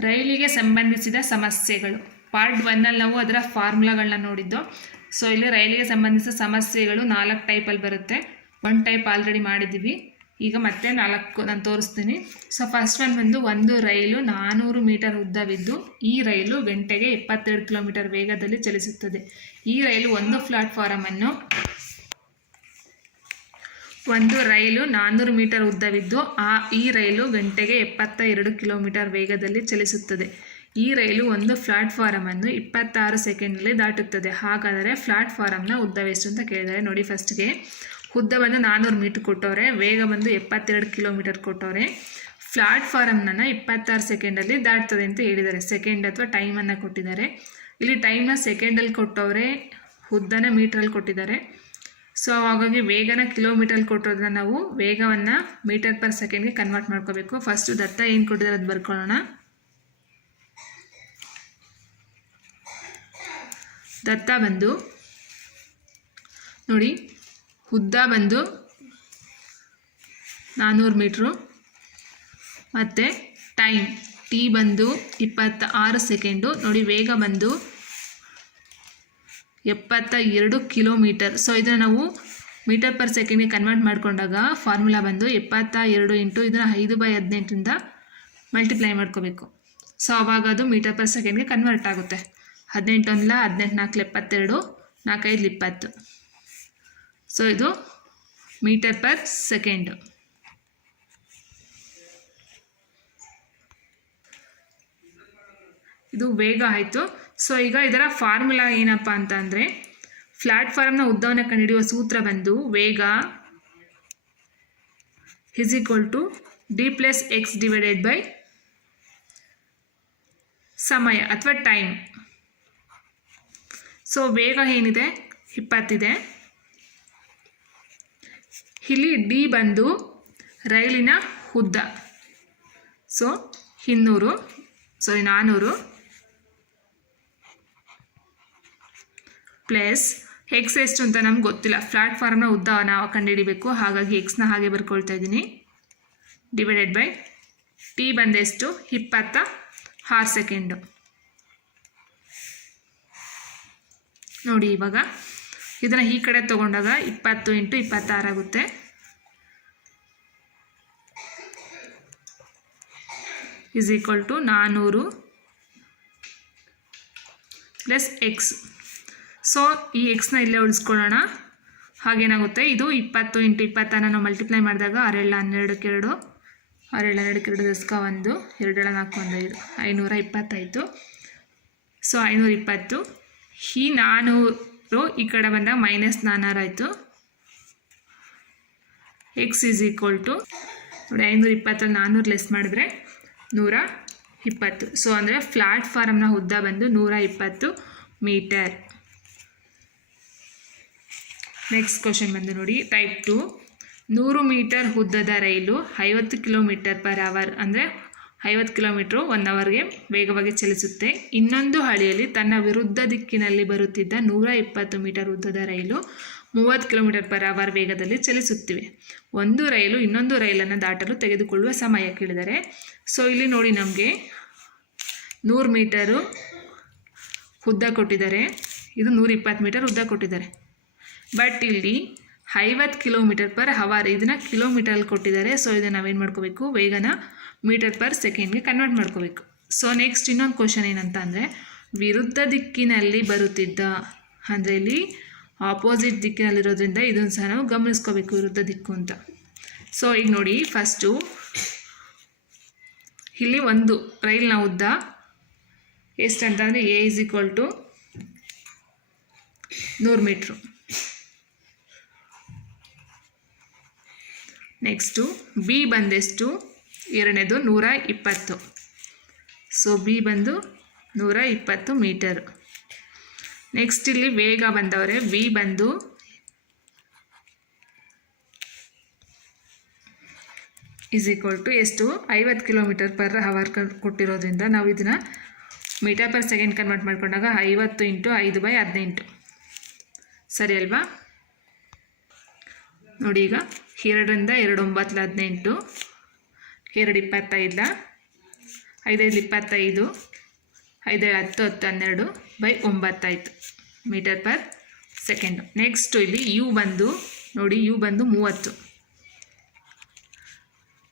ರೈಲಿಗೆ ಸಂಬಂಧಿಸಿದ ಸಮಸ್ಯೆಗಳು. ಪಾರ್ಟ್ ಒನ್ನಲ್ಲಿ ನಾವು ಅದರ ಫಾರ್ಮುಲಾಗಳನ್ನ ನೋಡಿದ್ದು. ಸೊ, ಇಲ್ಲಿ ರೈಲಿಗೆ ಸಂಬಂಧಿಸಿದ ಸಮಸ್ಯೆಗಳು ನಾಲ್ಕು ಟೈಪಲ್ಲಿ ಬರುತ್ತೆ. ಒನ್ ಟೈಪ್ ಆಲ್ರೆಡಿ ಮಾಡಿದ್ದೀವಿ. ಈಗ ಮತ್ತೆ ನಾಲ್ಕು ನಾನು ತೋರಿಸ್ತೀನಿ. ಸೊ, ಫಸ್ಟ್ ಒನ್ ಬಂದು ಒಂದು ರೈಲು ನಾನ್ನೂರು ಮೀಟರ್ ಉದ್ದವಿದ್ದು, ಈ ರೈಲು ಗಂಟೆಗೆ ಇಪ್ಪತ್ತೆರಡು ಕಿಲೋಮೀಟರ್ ವೇಗದಲ್ಲಿ ಚಲಿಸುತ್ತದೆ. ಈ ರೈಲು ಒಂದು ಪ್ಲಾಟ್ಫಾರಮನ್ನು ಒಂದು ರೈಲು ನಾನ್ನೂರು ಮೀಟರ್ ಉದ್ದವಿದ್ದು, ಆ ಈ ರೈಲು ಗಂಟೆಗೆ ಎಪ್ಪತ್ತ ಎರಡು ಕಿಲೋಮೀಟರ್ ವೇಗದಲ್ಲಿ ಚಲಿಸುತ್ತದೆ. ಈ ರೈಲು ಒಂದು ಪ್ಲಾಟ್ಫಾರಮನ್ನು ಇಪ್ಪತ್ತಾರು ಸೆಕೆಂಡ್ನಲ್ಲಿ ದಾಟುತ್ತದೆ. ಹಾಗಾದರೆ ಪ್ಲಾಟ್ಫಾರಮ್ನ ಉದ್ದವೆಷ್ಟು ಅಂತ ಕೇಳಿದ್ದಾರೆ ನೋಡಿ ಫಸ್ಟ್ಗೆ. ಉದ್ದ ಬಂದು ನಾನ್ನೂರು ಮೀಟ್ರ್ ಕೊಟ್ಟವ್ರೆ ವೇಗ ಬಂದು ಎಪ್ಪತ್ತೆರಡು ಕಿಲೋಮೀಟರ್ ಕೊಟ್ಟವ್ರೆ. ಪ್ಲಾಟ್ಫಾರಮ್ನ ಇಪ್ಪತ್ತಾರು ಸೆಕೆಂಡಲ್ಲಿ ದಾಟ್ತದೆ ಅಂತ ಹೇಳಿದ್ದಾರೆ. ಸೆಕೆಂಡ್ ಅಥವಾ ಟೈಮನ್ನು ಕೊಟ್ಟಿದ್ದಾರೆ. ಇಲ್ಲಿ ಟೈಮ್ನ ಸೆಕೆಂಡಲ್ಲಿ ಕೊಟ್ಟವ್ರೆ ಉದ್ದನ ಮೀಟ್ರಲ್ಲಿ ಕೊಟ್ಟಿದ್ದಾರೆ. ಸೊ ಹಾಗಾಗಿ ವೇಗನ ಕಿಲೋಮೀಟರ್ ಕೊಟ್ಟಿರೋದನ್ನ ನಾವು ವೇಗವನ್ನು ಮೀಟರ್ ಪರ್ ಸೆಕೆಂಡ್ಗೆ ಕನ್ವರ್ಟ್ ಮಾಡ್ಕೋಬೇಕು. ಫಸ್ಟು ದತ್ತ ಏನು ಕೊಟ್ಟಿದ್ದಾರೆ ಅದು ಬರ್ಕೊಳ್ಳೋಣ. ದತ್ತ ಬಂದು, ನೋಡಿ, ಉದ್ದ ಬಂದು ನಾನ್ನೂರು ಮೀಟ್ರು ಮತ್ತು ಟೈಮ್ ಟಿ ಬಂದು ಇಪ್ಪತ್ತ ಆರು ಸೆಕೆಂಡು ನೋಡಿ, ವೇಗ ಬಂದು ಎಪ್ಪತ್ತ ಎರಡು ಕಿಲೋಮೀಟರ್. ಸೊ ಇದನ್ನು ನಾವು ಮೀಟರ್ ಪರ್ ಸೆಕೆಂಡ್ಗೆ ಕನ್ವರ್ಟ್ ಮಾಡಿಕೊಂಡಾಗ ಫಾರ್ಮುಲಾ ಬಂದು ಎಪ್ಪತ್ತ ಎರಡು ಇಂಟು ಇದನ್ನು ಐದು ಬೈ ಹದಿನೆಂಟರಿಂದ ಮಲ್ಟಿಪ್ಲೈ ಮಾಡ್ಕೋಬೇಕು. ಸೊ ಅವಾಗ ಅದು ಮೀಟರ್ ಪರ್ ಸೆಕೆಂಡ್ಗೆ ಕನ್ವರ್ಟ್ ಆಗುತ್ತೆ. ಹದಿನೆಂಟು ಒಂದಲ ಹದಿನೆಂಟು ನಾಲ್ಕು ಎಪ್ಪತ್ತೆರಡು ನಾಲ್ಕೈದು ಇಪ್ಪತ್ತು. ಸೊ ಇದು ಮೀಟರ್ ಪರ್ ಸೆಕೆಂಡ್ ಇದು ವೇಗ ಆಯಿತು. ಸೊ ಈಗ ಇದರ ಫಾರ್ಮುಲಾ ಏನಪ್ಪ ಅಂತ ಅಂದರೆ ಪ್ಲಾಟ್ಫಾರ್ಮ್ನ ಉದ್ದವನ್ನು ಕಂಡುಹಿಡಿಯುವ ಸೂತ್ರ ಬಂದು ವೇಗ is equal to D plus X divided by ಸಮಯ ಅಥವಾ ಟೈಮ್ ಸೊ ವೇಗ ಏನಿದೆ? ಇಪ್ಪತ್ತಿದೆ. ಇಲ್ಲಿ ಡಿ ಬಂದು ರೈಲಿನ ಉದ್ದ. ಸೊ ಇನ್ನೂರು ಸಾರಿ ನಾನ್ನೂರು ಪ್ಲಸ್ ಎಕ್ಸ್ ಎಷ್ಟು ಅಂತ ನಮ್ಗೆ ಗೊತ್ತಿಲ್ಲ. ಪ್ಲಾಟ್ಫಾರ್ಮ್ನ ಉದ್ದ ನಾವು ಕಂಡುಹಿಡಿಬೇಕು. ಹಾಗಾಗಿ ಎಕ್ಸ್ನ ಹಾಗೆ ಬರ್ಕೊಳ್ತಾ ಇದ್ದೀನಿ. ಡಿವೈಡೆಡ್ ಬೈ ಟಿ ಬಂದೆಷ್ಟು? ಇಪ್ಪತ್ತ ಆರು ಸೆಕೆಂಡು. ನೋಡಿ ಇವಾಗ ಇದನ್ನು ಈ ಕಡೆ ತಗೊಂಡಾಗ ಇಪ್ಪತ್ತು ಇಂಟು ಇಪ್ಪತ್ತಾರು ಆಗುತ್ತೆ. ಇಸ್ ಈಕ್ವಲ್ ಟು ನಾನ್ನೂರು ಪ್ಲಸ್ ಎಕ್ಸ್. ಸೊ ಈ ಎಕ್ಸ್ನ ಇಲ್ಲೇ ಉಳಿಸ್ಕೊಳ್ಳೋಣ. ಹಾಗೇನಾಗುತ್ತೆ? ಇದು ಇಪ್ಪತ್ತು ಇಂಟು ಇಪ್ಪತ್ತನ್ನು ನಾವು ಮಲ್ಟಿಪ್ಲೈ ಮಾಡಿದಾಗ ಆರೇಳ, ಹನ್ನೆರಡಕ್ಕೆ ಎರಡು, ಆರೇಳ, ಹನ್ನೆರಡಕ್ಕೆ ಎರಡು ದಸ್ಕ ಒಂದು ಎರಡೇಳ ನಾಲ್ಕು, ಒಂದು, ಐದು, ಐನೂರ ಇಪ್ಪತ್ತಾಯಿತು ಸೊ ಐನೂರ ಇಪ್ಪತ್ತು. ಈ ನಾನ್ನೂರು ಈ ಕಡೆ ಬಂದಾಗ ಮೈನಸ್ ನಾನ್ನೂರು ಆಯಿತು. ಎಕ್ಸ್ ಈಸ್ ಈಕ್ವಲ್ ಟು ನೋಡಿ ಐನೂರ ಇಪ್ಪತ್ತು ನಾನ್ನೂರು ಲೆಸ್ ಮಾಡಿದ್ರೆ ನೂರ ಇಪ್ಪತ್ತು. ಸೊ ಅಂದರೆ ಪ್ಲಾಟ್ಫಾರಮ್ನ ಉದ್ದ ಬಂದು ನೂರ ಇಪ್ಪತ್ತು ಮೀಟರ್ ನೆಕ್ಸ್ಟ್ ಕ್ವಶನ್ ಬಂದು ನೋಡಿ. ಟೈಪ್ ಟು ನೂರು ಮೀಟರ್ ಉದ್ದದ ರೈಲು ಐವತ್ತು ಕಿಲೋಮೀಟರ್ ಪರ್ ಅವರ್ ಅಂದರೆ ಐವತ್ತು ಕಿಲೋಮೀಟ್ರು ಒನ್ ಅವರ್ಗೆ ವೇಗವಾಗಿ ಚಲಿಸುತ್ತೆ. ಇನ್ನೊಂದು ಹಳಿಯಲ್ಲಿ ತನ್ನ ವಿರುದ್ಧ ದಿಕ್ಕಿನಲ್ಲಿ ಬರುತ್ತಿದ್ದ ನೂರ ಇಪ್ಪತ್ತು ಮೀಟರ್ ಉದ್ದದ ರೈಲು ಮೂವತ್ತು ಕಿಲೋಮೀಟರ್ ಪರ್ ಅವರ್ ವೇಗದಲ್ಲಿ ಚಲಿಸುತ್ತಿವೆ. ಒಂದು ರೈಲು ಇನ್ನೊಂದು ರೈಲನ್ನು ದಾಟಲು ತೆಗೆದುಕೊಳ್ಳುವ ಸಮಯ ಕೇಳಿದರೆ. ಸೊ ಇಲ್ಲಿ ನೋಡಿ ನಮಗೆ ನೂರು ಮೀಟರು ಉದ್ದ ಕೊಟ್ಟಿದ್ದಾರೆ. ಇದು ನೂರ ಇಪ್ಪತ್ತು ಮೀಟರ್ ಉದ್ದ ಕೊಟ್ಟಿದ್ದಾರೆ. ಬಟ್ ಇಲ್ಲಿ ಐವತ್ತು ಕಿಲೋಮೀಟರ್ ಪರ್ ಹವರ್ ಇದನ್ನು ಕಿಲೋಮೀಟರಲ್ಲಿ ಕೊಟ್ಟಿದ್ದಾರೆ. ಸೊ ಇದನ್ನು ನಾವೇನು ಮಾಡ್ಕೋಬೇಕು? ವೇಗನ ಮೀಟರ್ ಪರ್ ಸೆಕೆಂಡ್ಗೆ ಕನ್ವರ್ಟ್ ಮಾಡ್ಕೋಬೇಕು. ಸೊ ನೆಕ್ಸ್ಟ್ ಇನ್ನೊಂದು ಕ್ವಶನ್ ಏನಂತ ಅಂದರೆ, ವಿರುದ್ಧ ದಿಕ್ಕಿನಲ್ಲಿ ಬರುತ್ತಿದ್ದ, ಅಂದರೆ ಇಲ್ಲಿ ಆಪೋಸಿಟ್ ದಿಕ್ಕಿನಲ್ಲಿರೋದ್ರಿಂದ ಇದನ್ನು ಸಹ ನಾವು ಗಮನಿಸ್ಕೋಬೇಕು, ವಿರುದ್ಧ ದಿಕ್ಕು ಅಂತ. ಸೊ ಈಗ ನೋಡಿ ಫಸ್ಟು ಇಲ್ಲಿ ಒಂದು ರೈಲ್ನ ಉದ್ದ ಎಷ್ಟು ಅಂತಂದರೆ ಎ ಇಸ್ ಈಕ್ವಲ್ ಟು ನೂರು ಮೀಟ್ರು ನೆಕ್ಸ್ಟು ಬಿ ಬಂದೆಷ್ಟು? ಎರಡನೇದು ನೂರ ಇಪ್ಪತ್ತು. ಸೊ ಬಿ ಬಂದು ನೂರ ಇಪ್ಪತ್ತು ಮೀಟರ್. ನೆಕ್ಸ್ಟ್ ಇಲ್ಲಿ ವೇಗ ಬಂದವರೆ. ವಿ ಬಂದು ಈಸ್ ಈಕ್ವಲ್ ಟು ಎಷ್ಟು? ಐವತ್ತು ಕಿಲೋಮೀಟರ್ ಪರ್ ಅವರ್ ಕೊಟ್ಟಿರೋದ್ರಿಂದ ನಾವು ಇದನ್ನು ಮೀಟರ್ ಪರ್ ಸೆಕೆಂಡ್ ಕನ್ವರ್ಟ್ ಮಾಡಿಕೊಂಡಾಗ ಐವತ್ತು ಇಂಟು ಐದು ಬೈ ಹದಿನೆಂಟು. ಸರಿ ಅಲ್ವಾ? ನೋಡಿ ಈಗ ಎರಡರಿಂದ ಎರಡು ಒಂಬತ್ತು ಹದಿನೆಂಟು, ಎರಡು ಇಪ್ಪತ್ತೈದ ಐದೈದು ಇಪ್ಪತ್ತೈದು, ಐದೈದು ಹತ್ತು ಹತ್ತು ಹನ್ನೆರಡು ಬೈ ಒಂಬತ್ತಾಯಿತು ಮೀಟರ್ ಪರ್ ಸೆಕೆಂಡು. ನೆಕ್ಸ್ಟು ಇಲ್ಲಿ ಯು ಬಂದು, ನೋಡಿ ಯು ಬಂದು ಮೂವತ್ತು.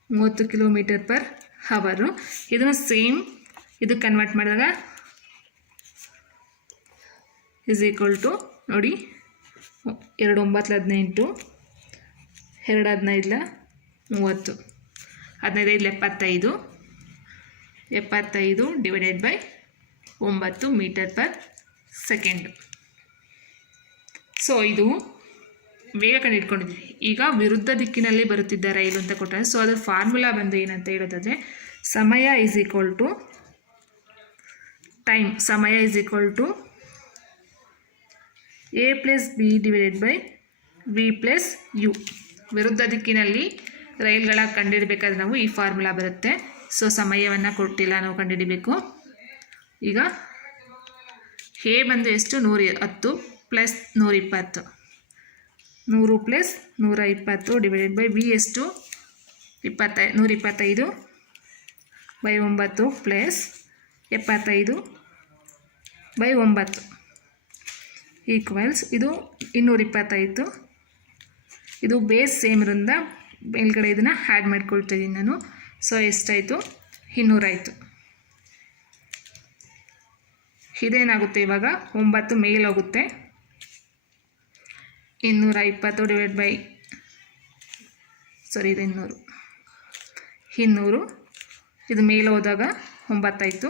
ಮೂವತ್ತು ಕಿಲೋಮೀಟರ್ ಪರ್ ಹವರು ಇದನ್ನು ಸೇಮ್ ಇದು ಕನ್ವರ್ಟ್ ಮಾಡಿದಾಗ ಇಸ್ ಈಕ್ವಲ್ ಟು ನೋಡಿ ಎರಡು ಒಂಬತ್ತು ಹದಿನೆಂಟು. ಎರಡು ಹದಿನೈದಲ? ಮೂವತ್ತು. ಹದಿನೈದೈದು ಎಪ್ಪತ್ತೈದು. ಎಪ್ಪತ್ತೈದು ಡಿವೈಡೆಡ್ ಬೈ ಒಂಬತ್ತು ಮೀಟರ್ ಪರ್ ಸೆಕೆಂಡು. ಸೊ, ಇದು ಬೇಗ ಕಂಡುಹಿಡ್ಕೊಂಡಿದ್ವಿ. ಈಗ ವಿರುದ್ಧ ದಿಕ್ಕಿನಲ್ಲಿ ಬರುತ್ತಿದ್ದ ರೈಲು ಅಂತ ಕೊಟ್ಟರೆ ಸೊ ಅದರ ಫಾರ್ಮುಲಾ ಬಂದು ಏನಂತ ಹೇಳೋದಾದರೆ, ಸಮಯ ಈಸ್ ಈಕ್ವಲ್ ಟು ಟೈಮ್ ಸಮಯ is equal to A plus B divided by V plus U ವಿರುದ್ಧ ದಿಕ್ಕಿನಲ್ಲಿ ರೈಲ್ಗಳ ಕಂಡಿಡಬೇಕಾದ್ರೆ ನಾವು ಈ ಫಾರ್ಮುಲಾ ಬರುತ್ತೆ. ಸೊ ಸಮಯವನ್ನು ಕೊಟ್ಟಿಲ್ಲ ನಾವು ಕಂಡುಹಿಡಿಬೇಕು ಈಗ ಹೇ ಬಂದು ಎಷ್ಟು? ನೂರ ಹತ್ತು ಪ್ಲಸ್ ನೂರಿಪ್ಪತ್ತು. ನೂರು ಪ್ಲಸ್ ನೂರ ಇಪ್ಪತ್ತು ಡಿವೈಡೆಡ್ ಬೈ ಬಿ ಎಷ್ಟು? ಇಪ್ಪತ್ತೈ ನೂರ ಇಪ್ಪತ್ತೈದು ಬೈ ಒಂಬತ್ತು ಪ್ಲಸ್ ಎಪ್ಪತ್ತೈದು ಬೈ ಒಂಬತ್ತು. ಈಕ್ವಲ್ಸ್ ಇದು ಇನ್ನೂರ ಇಪ್ಪತ್ತೈದು ಇದು ಬೇಸ್ ಸೇಮ್ ಇರೋದ್ರಿಂದ ಮೇಲ್ಗಡೆ ಇದನ್ನು ಆ್ಯಡ್ ಮಾಡ್ಕೊಳ್ತಾ ಇದ್ದೀನಿ ನಾನು. ಸೊ ಎಷ್ಟಾಯಿತು? ಇನ್ನೂರಾಯಿತು. ಇದೇನಾಗುತ್ತೆ ಇವಾಗ? ಒಂಬತ್ತು ಮೇಲೋಗುತ್ತೆ. ಇನ್ನೂರ ಇಪ್ಪತ್ತು ಡಿವೈಡ್ ಬೈ ಸಾರಿ ಇದು ಇನ್ನೂರು. ಇನ್ನೂರು. ಇದು ಮೇಲೆ ಹೋದಾಗ ಒಂಬತ್ತಾಯಿತು.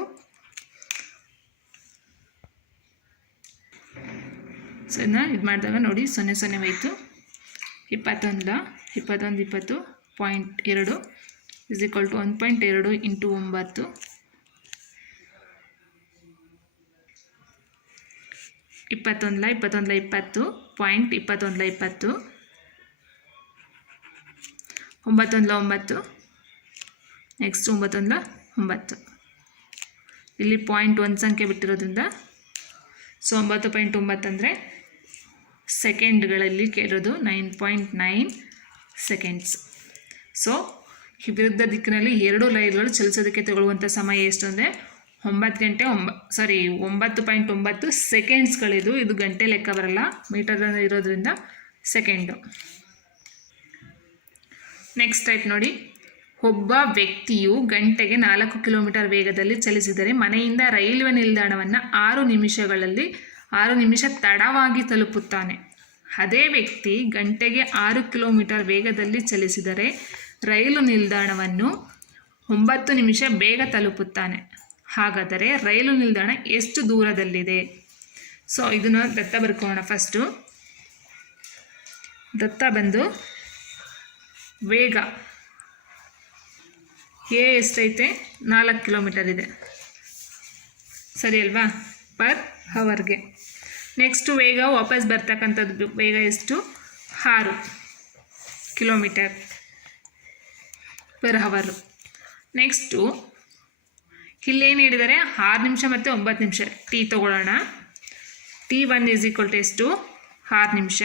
ಸೊ ಇದನ್ನ ಇದು ಮಾಡಿದಾಗ ನೋಡಿ ಸೊನ್ನೆ ಸೊನ್ನೆ ಹೋಯಿತು. ಇಪ್ಪತ್ತೊಂದ, ಇಪ್ಪತ್ತೊಂದು, ಇಪ್ಪತ್ತು ಪಾಯಿಂಟ್ ಎರಡು is equal to one point ಎರಡು ಇಂಟು ಒಂಬತ್ತು. ಇಪ್ಪತ್ತೊಂದಲ ಇಪ್ಪತ್ತೊಂದಲ, ಇಪ್ಪತ್ತು ಪಾಯಿಂಟ್ ಇಪ್ಪತ್ತೊಂದಲ, ಇಪ್ಪತ್ತು. ಒಂಬತ್ತೊಂದಲ, ಒಂಬತ್ತು. ನೆಕ್ಸ್ಟ್ ಒಂಬತ್ತೊಂದಲ, ಒಂಬತ್ತು. ಇಲ್ಲಿ ಪಾಯಿಂಟ್ ಒಂದು ಸಂಖ್ಯೆ ಬಿಟ್ಟಿರೋದ್ರಿಂದ ಸೊ ಒಂಬತ್ತು ಪಾಯಿಂಟ್ ಒಂಬತ್ತು ಅಂದರೆ ಸೆಕೆಂಡ್ಗಳಲ್ಲಿ ಕೇಳೋದು nine point nine seconds so ವಿರುದ್ಧ ದಿಕ್ಕಿನಲ್ಲಿ ಎರಡು ಲೈನ್ಗಳು ಚಲಿಸೋದಕ್ಕೆ ತಗೊಳ್ಳುವಂಥ ಸಮಯ ಎಷ್ಟು ಅಂದರೆ ಒಂಬತ್ತು ಗಂಟೆ ಒಂಬ ಸಾರಿ ಒಂಬತ್ತು ಪಾಯಿಂಟ್ ಒಂಬತ್ತು ಸೆಕೆಂಡ್ಸ್ಗಳಿದು ಇದು ಗಂಟೆ ಲೆಕ್ಕ ಬರಲ್ಲ ಮೀಟರ್ ಇರೋದ್ರಿಂದ ಸೆಕೆಂಡು ನೆಕ್ಸ್ಟ್ ಟೈಪ್ ನೋಡಿ. ಒಬ್ಬ ವ್ಯಕ್ತಿಯು ಗಂಟೆಗೆ ನಾಲ್ಕು ಕಿಲೋಮೀಟರ್ ವೇಗದಲ್ಲಿ ಚಲಿಸಿದರೆ ಮನೆಯಿಂದ ರೈಲ್ವೆ ನಿಲ್ದಾಣವನ್ನು ಆರು ನಿಮಿಷಗಳಲ್ಲಿ, ಆರು ನಿಮಿಷ ತಡವಾಗಿ ತಲುಪುತ್ತಾನೆ. ಅದೇ ವ್ಯಕ್ತಿ ಗಂಟೆಗೆ ಆರು ಕಿಲೋಮೀಟರ್ ವೇಗದಲ್ಲಿ ಚಲಿಸಿದರೆ ರೈಲು ನಿಲ್ದಾಣವನ್ನು ಒಂಬತ್ತು ನಿಮಿಷ ಬೇಗ ತಲುಪುತ್ತಾನೆ. ಹಾಗಾದರೆ ರೈಲು ನಿಲ್ದಾಣ ಎಷ್ಟು ದೂರದಲ್ಲಿದೆ? ಸೊ ಇದನ್ನು ದತ್ತ ಬರ್ಕೋಣ ಫಸ್ಟು ದತ್ತ ಬಂದು ವೇಗ. ಎ ಎಷ್ಟೈತೆ? ನಾಲ್ಕು ಕಿಲೋಮೀಟರ್ ಇದೆ. ಸರಿ ಅಲ್ವಾ? ಪರ್ ಹವರ್ಗೆ. ನೆಕ್ಸ್ಟು ವೇಗ, ವಾಪಸ್ ಬರ್ತಕ್ಕಂಥದ್ದು ವೇಗ ಎಷ್ಟು? ಆರು ಕಿಲೋಮೀಟರ್ ಪರ್ ಹವರು ನೆಕ್ಸ್ಟು ಇಲ್ಲೇನು ಹೇಳಿದರೆ ಆರು ನಿಮಿಷ ಮತ್ತು ಒಂಬತ್ತು ನಿಮಿಷ. ಟಿ ತೊಗೊಳ್ಳೋಣ. T one is equal to ಎಷ್ಟು? ಆರು ನಿಮಿಷ.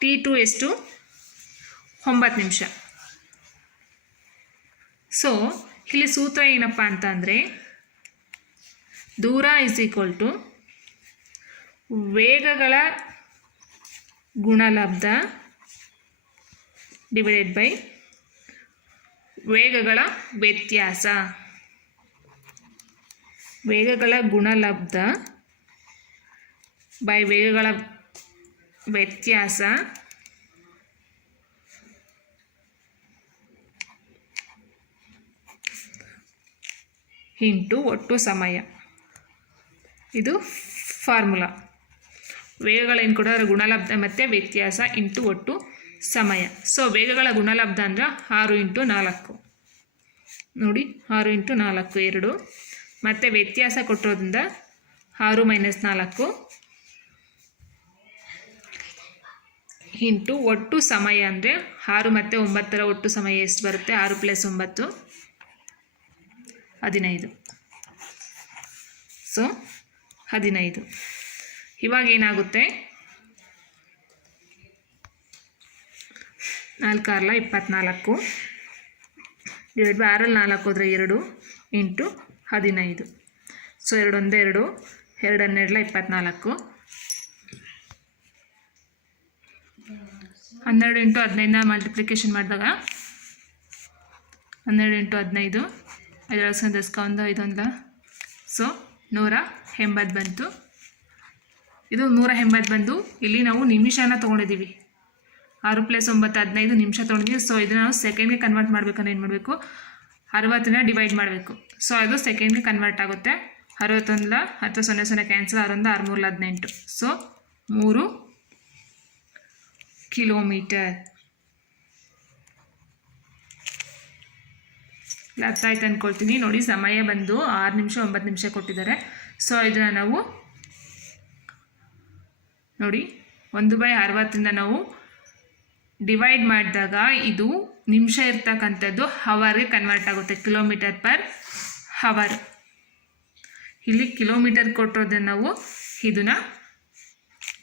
ಟಿ ಟು ಎಷ್ಟು? ಒಂಬತ್ತು ನಿಮಿಷ. ಸೊ ಇಲ್ಲಿ ಸೂತ್ರ ಏನಪ್ಪ ಅಂತ ಅಂದರೆ ದೂರ ಇಸ್ ಈಕ್ವಲ್ ಟು ವೇಗಗಳ ಗುಣಲಬ್ಧ ಡಿವೈಡೆಡ್ ಬೈ ವೇಗಗಳ ವ್ಯತ್ಯಾಸ. ವೇಗಗಳ ಗುಣಲಬ್ಧ ಬೈ ವೇಗಗಳ ವ್ಯತ್ಯಾಸ ಇಂಟು ಒಟ್ಟು ಸಮಯ. ಇದು ಫಾರ್ಮುಲಾ ವೇಗಗಳೇನು ಕೊಡೋದ್ರ ಗುಣಲಬ್ಧ ಮತ್ತು ವ್ಯತ್ಯಾಸ ಇಂಟು ಒಟ್ಟು ಸಮಯ. ಸೊ ವೇಗಗಳ ಗುಣಲಬ್ಧ ಅಂದರೆ ಆರು ಇಂಟು ನಾಲ್ಕು. ನೋಡಿ, ಆರು ಇಂಟು ನಾಲ್ಕು ಎರಡು. ಮತ್ತು ವ್ಯತ್ಯಾಸ ಕೊಟ್ಟಿರೋದ್ರಿಂದ ಆರು ಮೈನಸ್ ನಾಲ್ಕು ಇಂಟು ಒಟ್ಟು ಸಮಯ ಅಂದರೆ ಆರು ಮತ್ತು ಒಂಬತ್ತರ ಒಟ್ಟು ಸಮಯ ಎಷ್ಟು ಬರುತ್ತೆ? ಆರು ಪ್ಲಸ್ ಒಂಬತ್ತು ಹದಿನೈದು. ಸೊ ಹದಿನೈದು. ಇವಾಗ ಏನಾಗುತ್ತೆ? ನಾಲ್ಕಾರಲ ಇಪ್ಪತ್ನಾಲ್ಕು. ಡಿವೈಡ್ ಬೈ ಆರಲ್ಲಿ ನಾಲ್ಕು ಹೋದರೆ ಎರಡು ಇಂಟು ಹದಿನೈದು. ಸೊ ಎರಡು ಒಂದೇ ಎರಡು ಹನ್ನೆರಡಲ ಇಪ್ಪತ್ನಾಲ್ಕು. ಹನ್ನೆರಡು ಇಂಟು ಹದಿನೈದನ ಮಲ್ಟಿಪ್ಲಿಕೇಶನ್ ಮಾಡಿದಾಗ ಹನ್ನೆರಡು ಇಂಟು ಹದಿನೈದು, ಐದರ ದಸ್ಕ ಒಂದು ಸೊ, ನೂರ ಎಂಬತ್ತು ಬಂತು. ಇದು ನೂರ ಎಂಬತ್ತು ಬಂದು ಇಲ್ಲಿ ನಾವು ನಿಮಿಷನ ತೊಗೊಂಡಿದ್ದೀವಿ. ಆರು ಪ್ಲಸ್ ಒಂಬತ್ತು ಹದಿನೈದು ನಿಮಿಷ ತೊಗೊಂಡಿದ್ದೀವಿ. ಸೊ ಇದನ್ನ ನಾವು ಸೆಕೆಂಡ್ಗೆ ಕನ್ವರ್ಟ್ ಮಾಡಬೇಕಂದ್ರೆ ಏನು ಮಾಡಬೇಕು? ಅರವತ್ತನ್ನ ಡಿವೈಡ್ ಮಾಡಬೇಕು. ಸೊ ಅದು ಸೆಕೆಂಡ್ಗೆ ಕನ್ವರ್ಟ್ ಆಗುತ್ತೆ. ಅರವತ್ತೊಂದಲ ಹತ್ತು ಸೊನ್ನೆ ಸೊನ್ನೆ ಕ್ಯಾನ್ಸಲ್ ಆರೊಂದು ಆರು ಮೂರಲ ಹದಿನೆಂಟು. ಸೊ ಮೂರು ಕಿಲೋಮೀಟರ್ ಲತ್ತಾಯ್ತು ಅಂದ್ಕೊಳ್ತೀನಿ ನೋಡಿ, ಸಮಯ ಬಂದು ಆರು ನಿಮಿಷ ಒಂಬತ್ತು ನಿಮಿಷ ಕೊಟ್ಟಿದ್ದಾರೆ. ಸೊ ಇದನ್ನು ನಾವು ನೋಡಿ, ಒಂದು ಬೈ ಅರವತ್ತರಿಂದ ನಾವು ಡಿವೈಡ್ ಮಾಡಿದಾಗ ಇದು ನಿಮಿಷ ಇರ್ತಕ್ಕಂಥದ್ದು ಹವರ್ಗೆ ಕನ್ವರ್ಟ್ ಆಗುತ್ತೆ ಕಿಲೋಮೀಟರ್ ಪರ್ ಹವರ್ ಇಲ್ಲಿ ಕಿಲೋಮೀಟರ್ ಕೊಟ್ಟಿರೋದನ್ನು ನಾವು ಇದನ್ನ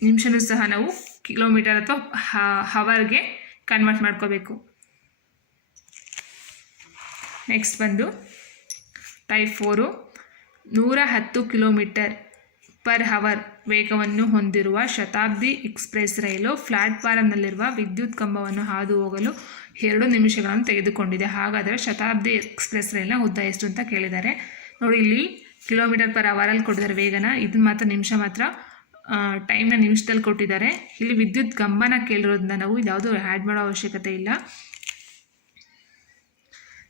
ನಿಮಿಷನೂ ಸಹ ನಾವು ಕಿಲೋಮೀಟರ್ ಅಥವಾ ಹವರ್ಗೆ ಕನ್ವರ್ಟ್ ಮಾಡ್ಕೋಬೇಕು. ನೆಕ್ಸ್ಟ್ ಬಂದು ಟೈಪ್ ಫೋರು ನೂರ ಹತ್ತು ಕಿಲೋಮೀಟರ್ ಪರ್ ಹವರ್ ವೇಗವನ್ನು ಹೊಂದಿರುವ ಶತಾಬ್ದಿ ಎಕ್ಸ್ಪ್ರೆಸ್ ರೈಲು ಪ್ಲಾಟ್ಫಾರಂನಲ್ಲಿರುವ ವಿದ್ಯುತ್ ಕಂಬವನ್ನು ಹಾದು ಹೋಗಲು ಎರಡು ನಿಮಿಷಗಳನ್ನು ತೆಗೆದುಕೊಂಡಿದೆ. ಹಾಗಾದರೆ ಶತಾಬ್ದಿ ಎಕ್ಸ್ಪ್ರೆಸ್ ರೈಲಿನ ಉದ್ದ ಎಷ್ಟು ಅಂತ ಕೇಳಿದ್ದಾರೆ. ನೋಡಿ, ಇಲ್ಲಿ ಕಿಲೋಮೀಟರ್ ಪರ್ ಅವರಲ್ಲಿ ಕೊಟ್ಟಿದ್ದಾರೆ ವೇಗನ. ಇದನ್ನ ಮಾತ್ರ ನಿಮಿಷ ಮಾತ್ರ. ಟೈಮ್ನ ನಿಮಿಷದಲ್ಲಿ ಕೊಟ್ಟಿದ್ದಾರೆ. ಇಲ್ಲಿ ವಿದ್ಯುತ್ ಕಂಬನ ಕೇಳಿರೋದನ್ನ ನಾವು ಇದ್ಯಾವುದು ಆ್ಯಡ್ ಮಾಡೋ ಅವಶ್ಯಕತೆ ಇಲ್ಲ.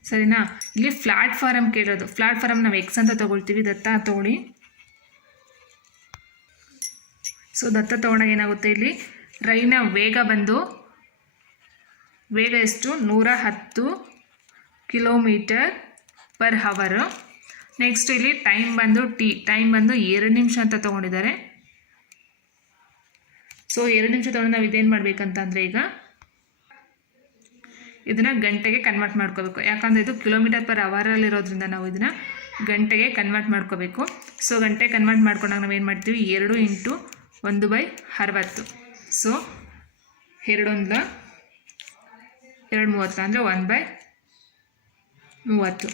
ಸರಿನಾ? ಇಲ್ಲಿ ಪ್ಲಾಟ್ಫಾರಮ್ ಕೇಳೋದು ಪ್ಲಾಟ್ಫಾರಮ್ ನಾವು ಎಕ್ಸ್ ಅಂತ ತೊಗೊಳ್ತೀವಿ. ದತ್ತ, ತೊಗೊಳ್ಳಿ. ಸೊ ದತ್ತ ತಗೊಂಡಾಗ ಏನಾಗುತ್ತೆ ಇಲ್ಲಿ? ರೈನ ವೇಗ ಬಂದು ವೇಗ ಎಷ್ಟು? ನೂರ ಹತ್ತು ಕಿಲೋಮೀಟರ್ ಪರ್ ಹವರು ನೆಕ್ಸ್ಟ್ ಇಲ್ಲಿ ಟೈಮ್ ಬಂದು ಟಿ ಟೈಮ್ ಬಂದು ಎರಡು ನಿಮಿಷ ಅಂತ ತೊಗೊಂಡಿದ್ದಾರೆ. ಸೊ ಎರಡು ನಿಮಿಷ ತೊಗೊಂಡು ನಾವು ಇದೇನು ಮಾಡಬೇಕಂತಂದರೆ ಈಗ ಇದನ್ನು ಗಂಟೆಗೆ ಕನ್ವರ್ಟ್ ಮಾಡ್ಕೋಬೇಕು. ಯಾಕಂದರೆ ಇದು ಕಿಲೋಮೀಟರ್ ಪರ್ ಅವರಲ್ಲಿರೋದ್ರಿಂದ ನಾವು ಇದನ್ನು ಗಂಟೆಗೆ ಕನ್ವರ್ಟ್ ಮಾಡ್ಕೋಬೇಕು. ಸೊ ಗಂಟೆ ಕನ್ವರ್ಟ್ ಮಾಡ್ಕೊಂಡಾಗ ನಾವು ಏನು ಮಾಡ್ತೀವಿ? ಎರಡು ಇಂಟು ಒಂದು ಬೈ ಅರವತ್ತು. ಸೊ ಎರಡೊಂದ ಎರಡು ಮೂವತ್ತು ಅಂದರೆ ಒನ್ ಬೈ ಮೂವತ್ತು.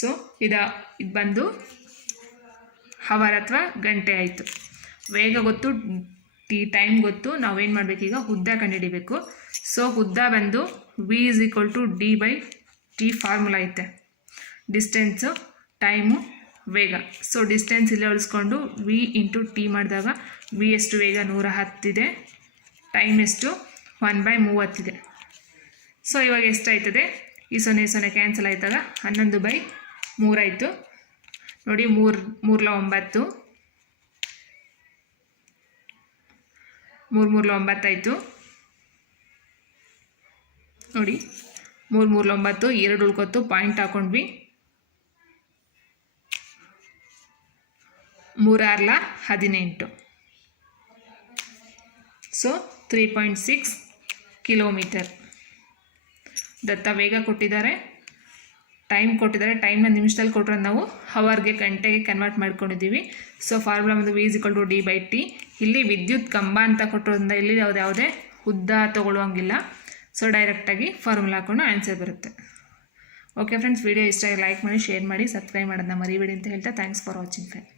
ಸೊ ಇದ, ಇದು ಬಂದು ಹವರ್ ಅಥವಾ ಗಂಟೆ ಆಯಿತು. ವೇಗ ಗೊತ್ತು ಟಿ ಟೈಮ್ ಗೊತ್ತು ನಾವೇನು ಮಾಡಬೇಕೀಗ ಉದ್ದ ಕಂಡುಹಿಡಿಬೇಕು. ಸೊ ಉದ್ದ ಬಂದು V is equal to D by T formula ಐತೆ. ಡಿಸ್ಟೆನ್ಸು ಟೈಮು ವೇಗ. ಸೊ ಡಿಸ್ಟೆನ್ಸ್ ಇಲ್ಲೇ ಉಳಿಸ್ಕೊಂಡು ವಿ ಇಂಟು ಟಿ ಮಾಡಿದಾಗ ವಿ ಎಷ್ಟು ವೇಗ? ನೂರ ಹತ್ತಿದೆ ಟೈಮ್ ಎಷ್ಟು? ಒನ್ ಬೈ ಮೂವತ್ತಿದೆ ಸೊ ಇವಾಗ ಎಷ್ಟಾಯ್ತದೆ? ಈ ಸೊನ್ನೆ ಸೊನ್ನೆ ಕ್ಯಾನ್ಸಲ್ ಆಯ್ತಾಗ ಹನ್ನೊಂದು ಬೈ ಮೂರಾಯಿತು ನೋಡಿ, ಮೂರು, ಮೂರ್ಲ ಒಂಬತ್ತು. ಮೂರು, ಮೂರ್ಲ ಒಂಬತ್ತಾಯಿತು ನೋಡಿ, ಮೂರು, ಮೂರ್ಲ ಒಂಬತ್ತು, ಎರಡು ಉಳ್ಕೊತ್ತು ಪಾಯಿಂಟ್ ಹಾಕೊಂಡ್ವಿ. ಮೂರಾರ್ಲ ಹದಿನೆಂಟು. So three point six kilometre ದತ್ತ ವೇಗ ಕೊಟ್ಟಿದ್ದಾರೆ. ಟೈಮ್ ಕೊಟ್ಟಿದ್ದಾರೆ. ಟೈಮ್ನ ನಿಮಿಷದಲ್ಲಿ ಕೊಟ್ಟರೆ ನಾವು ಹವರ್ಗೆ ಗಂಟೆಗೆ ಕನ್ವರ್ಟ್ ಮಾಡ್ಕೊಂಡಿದ್ದೀವಿ. ಸೊ ಫಾರ್ಮುಲಾ ಒಂದು equal to d by t ಇಲ್ಲಿ ವಿದ್ಯುತ್ ಕಂಬ ಅಂತ ಕೊಟ್ಟಿರೋದ್ರಿಂದ ಇಲ್ಲಿ ಯಾವ್ದು ಯಾವುದೇ ಉದ್ದ ತೊಗೊಳುವಂಗಿಲ್ಲ ಸೊ ಡೈರೆಕ್ಟಾಗಿ ಫಾರ್ಮುಲಾ ಹಾಕೊಂಡು ಆನ್ಸರ್ ಬರುತ್ತೆ. ಓಕೆ ಫ್ರೆಂಡ್ಸ್ ವಿಡಿಯೋ ಇಷ್ಟ ಲೈಕ್ ಮಾಡಿ ಶೇರ್ ಮಾಡಿ ಸಬ್ಸ್ಕ್ರೈಬ್ ಮಾಡೋದನ್ನ ಮರಿಬೇಡಿ ಅಂತ ಹೇಳ್ತಾ ಥ್ಯಾಂಕ್ಸ್ ಫಾರ್ ವಾಚಿಂಗ್ ಫ್ರೆಂಡ್